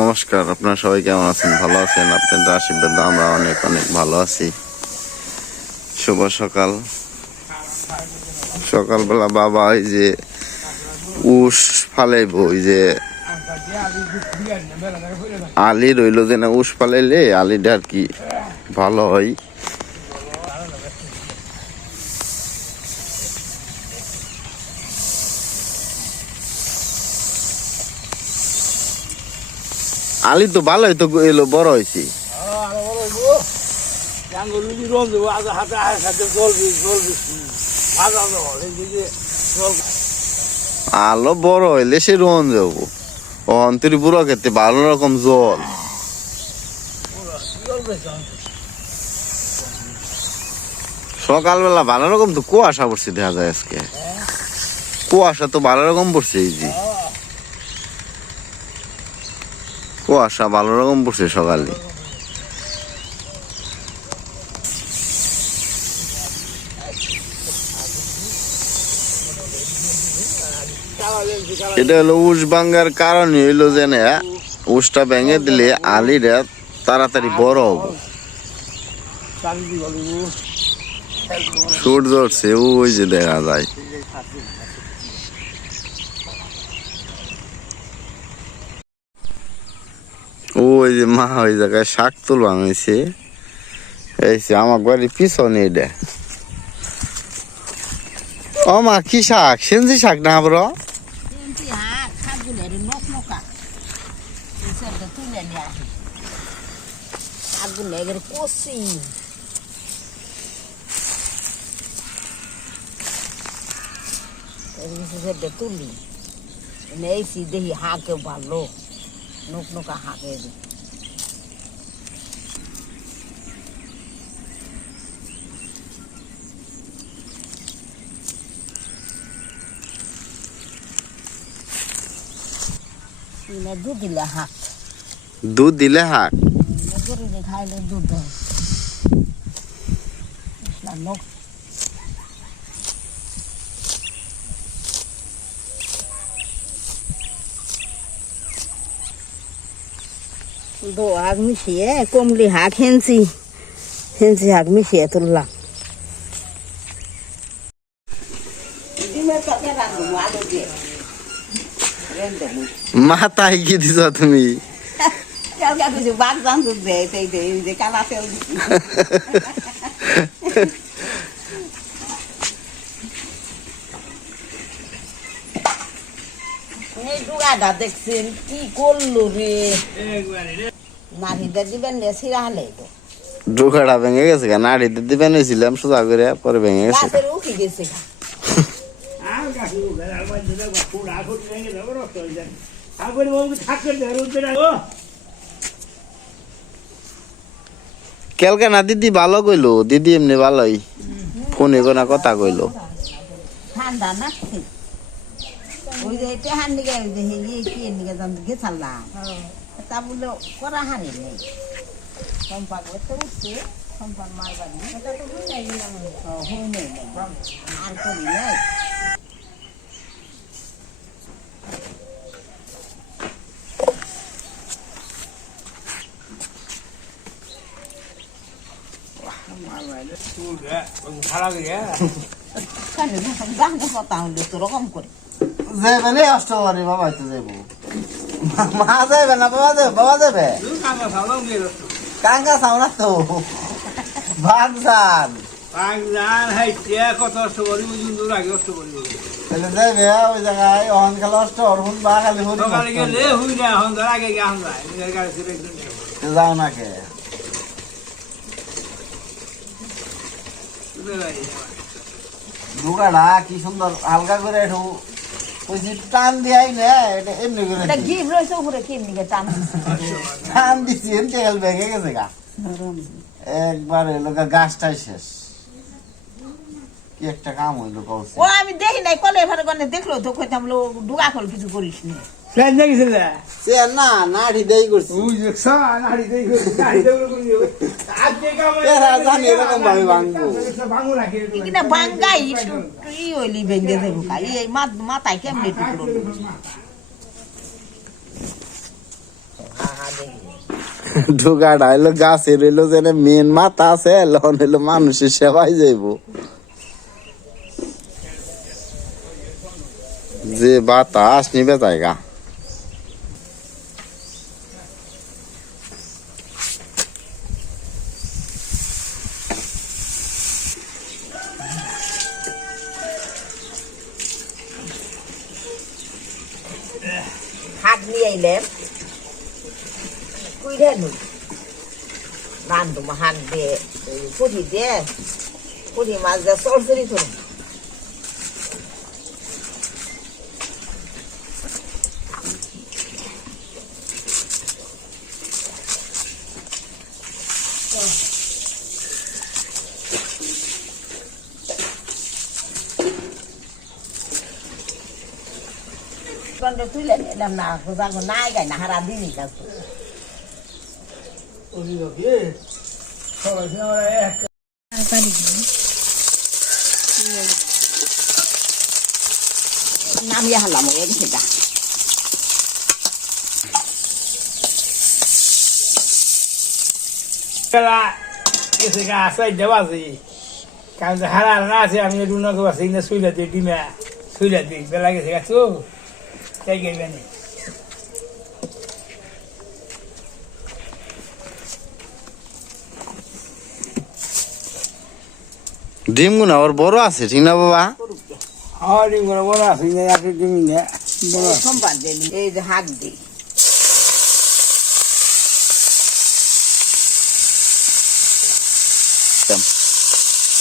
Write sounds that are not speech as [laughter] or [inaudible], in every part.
নমস্কার, আপনারা সবাই কেমন আছেন? ভালো আছেন? আপনাদের আশীর্বাদ আমরা অনেক অনেক ভালো আছি। শুভ সকাল। সকালবেলা বাবা ওই যে উস ফালাইব ওই যে আলি রইল যে না, উস ফালাইলে আলিটা আর কি ভালো হয়। আলি তো ভালোই তো এলো, বড় হয়েছে আলো বড় হইলে সে রোহন যাব। অন্তরি বুড়ো খেতে ভালো রকম জল। সকালবেলা ভালো রকম তো কুয়াশা পড়ছে দেখা যায় আজকে। কুয়াশা তো ভালো রকম পড়ছে এই যে। কুয়াশা, ভালো রকম পড়ছে সকালে। এটা হলো উস ভাঙ্গার কারণ হইল যে না, উসটা ভেঙে দিলে আলিরা তাড়াতাড়ি বড় হবে। সূর্য উঠছে, ওই যে দেখা যায়। ওই যে মা ওই জায়গায় শাক তুল বানাইছে। এই আমার বাড়ির পিছনে এটা। ও মা কি শাক? সেনজি শাক না বড়Enti hak, kagul dari nok noka. Bisa betul ya dud dilah hak. দুধ দিলে হাক khai le dud. Lah nok দো আগ মিশিয়ে কমলি হাক হেনছি হেনছি হাক মিশিয়ে তুললাম মাথায় কি দিছ তুমি? দেখছেন কি করল রে? নারীদের দিবেন রে সিরা হলে তো ডোকাটা ভেঙে গেছে নাড়িতে দিবেন হয়েছিলাম সোজা করে পরে ভেঙে গেছে [laughs] গাছের উঠে গেছে গা। কেলকে না দিদি ভালো কইলো? দিদি এমনি ভালোই। ফোনে কোনা কথা কইলো? ঠান্ডা না ওই যে এটা হান দিকে ওই যে হেয়ে কি দিকে জান গেছালাম তা বলে করা হানি নেই। সম্পাক করতে উঠছে? সম্পাক মারবাড়ি এটা তো হয়ে যায় গেলাম হয়ে নেই। আর করি নাই। না গানে কথা হলো তো রকম করে যাবে না বাবা তো যাব মা যাবে না বাবা যাবে বাবা যাবে কাঙ্গা চাও না তো ভাগ যান তাহলে যাবে ওই জায়গায় অহন খেলা অষ্ট অরহুন বা খালি হরি যাও না কে দুগাড়া কি সুন্দর হালকা করে একটু টান দিয়াই না এটা এমনি করে এটা গিম রয়েছে উপরে কি টান টান দিছি এর তেল ভেঙে গেছে গা। একবার এলো গাছটাই শেষ। কি একটা কাম হইল ও আমি দেখি নাই কলে এখানে কোনে দেখল তো কইতাম লো ডুগা কল কিছু করিস নি। সে না নাড়ি দেই করছি। এরা জানি এরকম ভাবে ভাঙবো। কিনা বাঙ্গাই ই হইলি ভেঙ্গে দেবো কা এই মাত মাথায় কেমনে টুকরো ঢুকাটা হইল গাছের হইল যেন মেন মাথা আছে লন হইল মানুষের সেবাই যাইব। যে বাতাস নিবে জায়গা। আইলেন কুইরে নু রান্ধু শাক দিয়ে পুঁটি দিয়ে পুঁটি মাছ দিয়ে সরসরি করুন Còn nai cái nào haram đi gì cả Nam ya halam cái gì cả বেলা এসে গা সাইডে বাজি কারণ হারা না আছে আমি একটু বাসি না শুইলা দিই ডিমে শুইলা দিই বেলা গেছে গা তো তাই গেবে না ডিম গুনা ওর বড় আছে ঠিক না বাবা? হ্যাঁ ডিম করে বড় আছে ডিম না বড় এই যে হাত দিই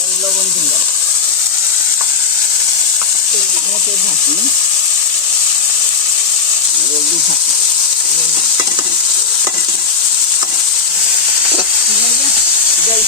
এই লবণ দিলাম মোটে থাকি রোগী থাকি জল পনির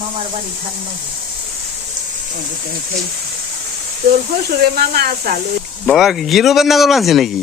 মামার বাড়ি তোর শ্বশুরে মামা আসালো। বাবা গিরু আছে নাকি?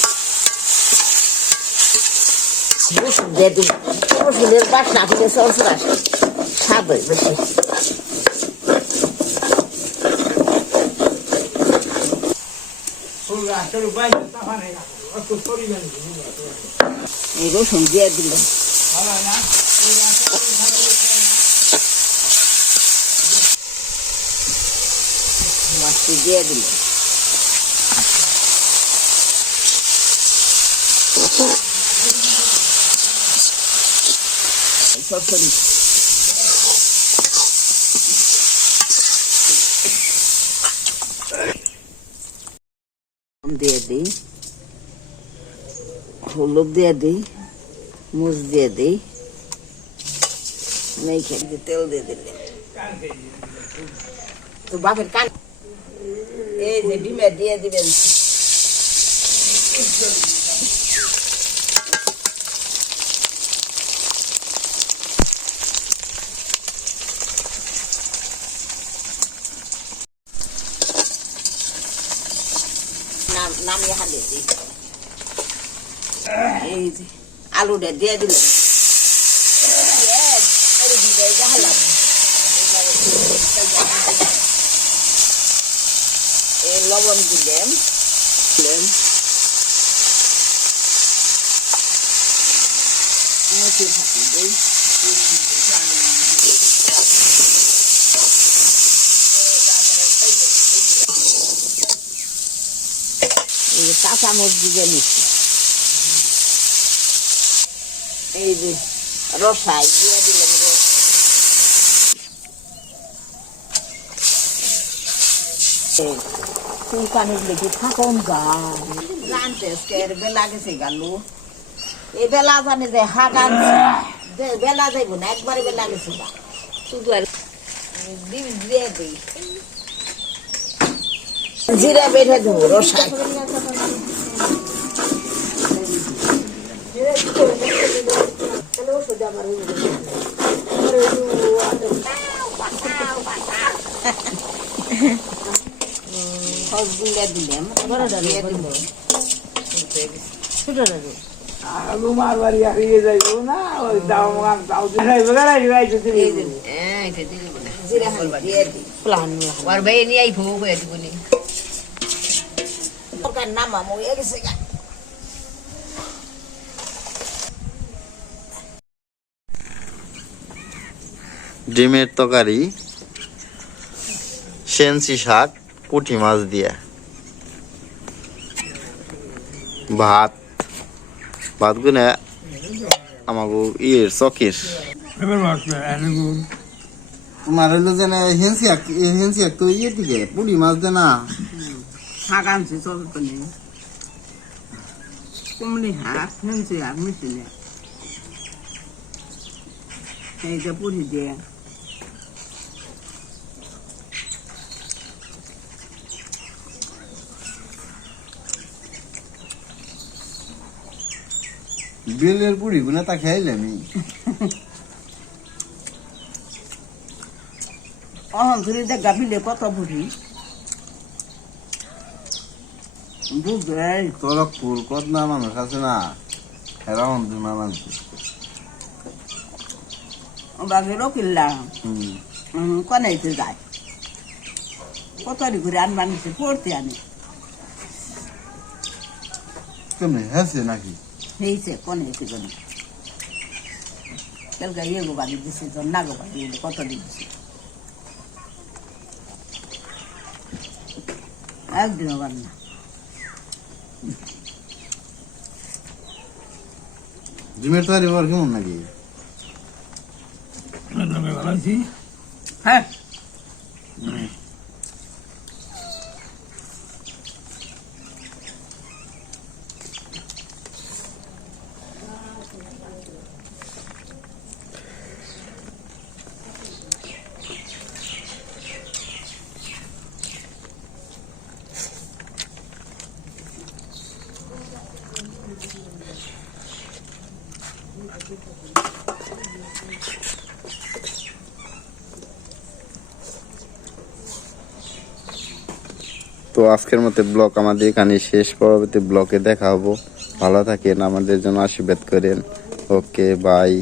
দিয়ে দিল দিল রসুন দিয়ে দিল রসুনের বাসনা থেকে সরসর আসে হয় বেশি এই রসুন দিয়ে দিল না মাছটি দিয়ে দিল সরসরি দিয়ে দিই হলুদ দিয়ে দিই মুজ দিয়ে দিই মেখে দিয়ে তেল দিয়ে দিলে তো বাপের কান এই যে ডিমে দিয়ে দিবেন নাম নামিয়ে হালে দিই এই যে আলুটা দিয়ে দিলেন আলু দিয়ে জাহালাম এই লবণ দিলেন দিলেন মুচি ফাঁকি দিই। কাঁচামরিচ দিয়ে নিচ্ছি এই যে রসাই, দিয়ে দিলেন রস। বেলা গেছে গালু এই বেলা জানে যে হাগান বেলা যাইব না, একবারে বেলা গেছে শুধু আর দিয়ে দিই। জিরা বেড়ে দেবো রসায়। দিয়ে দিব আলু মারবারি হারিয়ে যাইবো না ওই দাও মার দাও যাইবো গাড়াই যাইছো তুমি জিরা হালুয়া দিয়ে দিই তরকার নামামো এ গেছে ডিমের তরকারি সেন্সি শাক পুঁটি মাছ দিয়ে। ভাত ভাত গুনে আমাকে ইয়ের চকের। তোমার হইল যে হেন্সি হেন্সি তো ইয়ে দিকে পুঁটি মাছ দে না। শাক আনছি সব পানি কুমড়ি শাক ফেলছি আর মিশিলে এইটা পুরি দিয়ে বেলের পুরি গুনে তা খাইলে আমি। অহন ধরে দেখ গাবিলে কত পুরি বুঝবে তরকপুর কত না মানুষ আছে না। এরা অন্ধ না মানুষ বাঘেরও হুম। কনাইতে যায় কতরি করে আনবার নিচে পড়তে আনে। কেমনি হেসে নাকি? হয়েছে কনাইতে কোনো কালকে ইয়ে গো বাড়ি দিছে তো না গো বাড়ি কত দিন দিছে। একদিনও না। ডিমের তৈরি এবার কেমন নাকি? হ্যাঁ তো আজকের মতো ব্লক আমাদের এখানে শেষ। পরবর্তী ব্লকে দেখা হব। ভালো থাকেন, আমাদের জন্য আশীর্বাদ করেন। Okay, bye.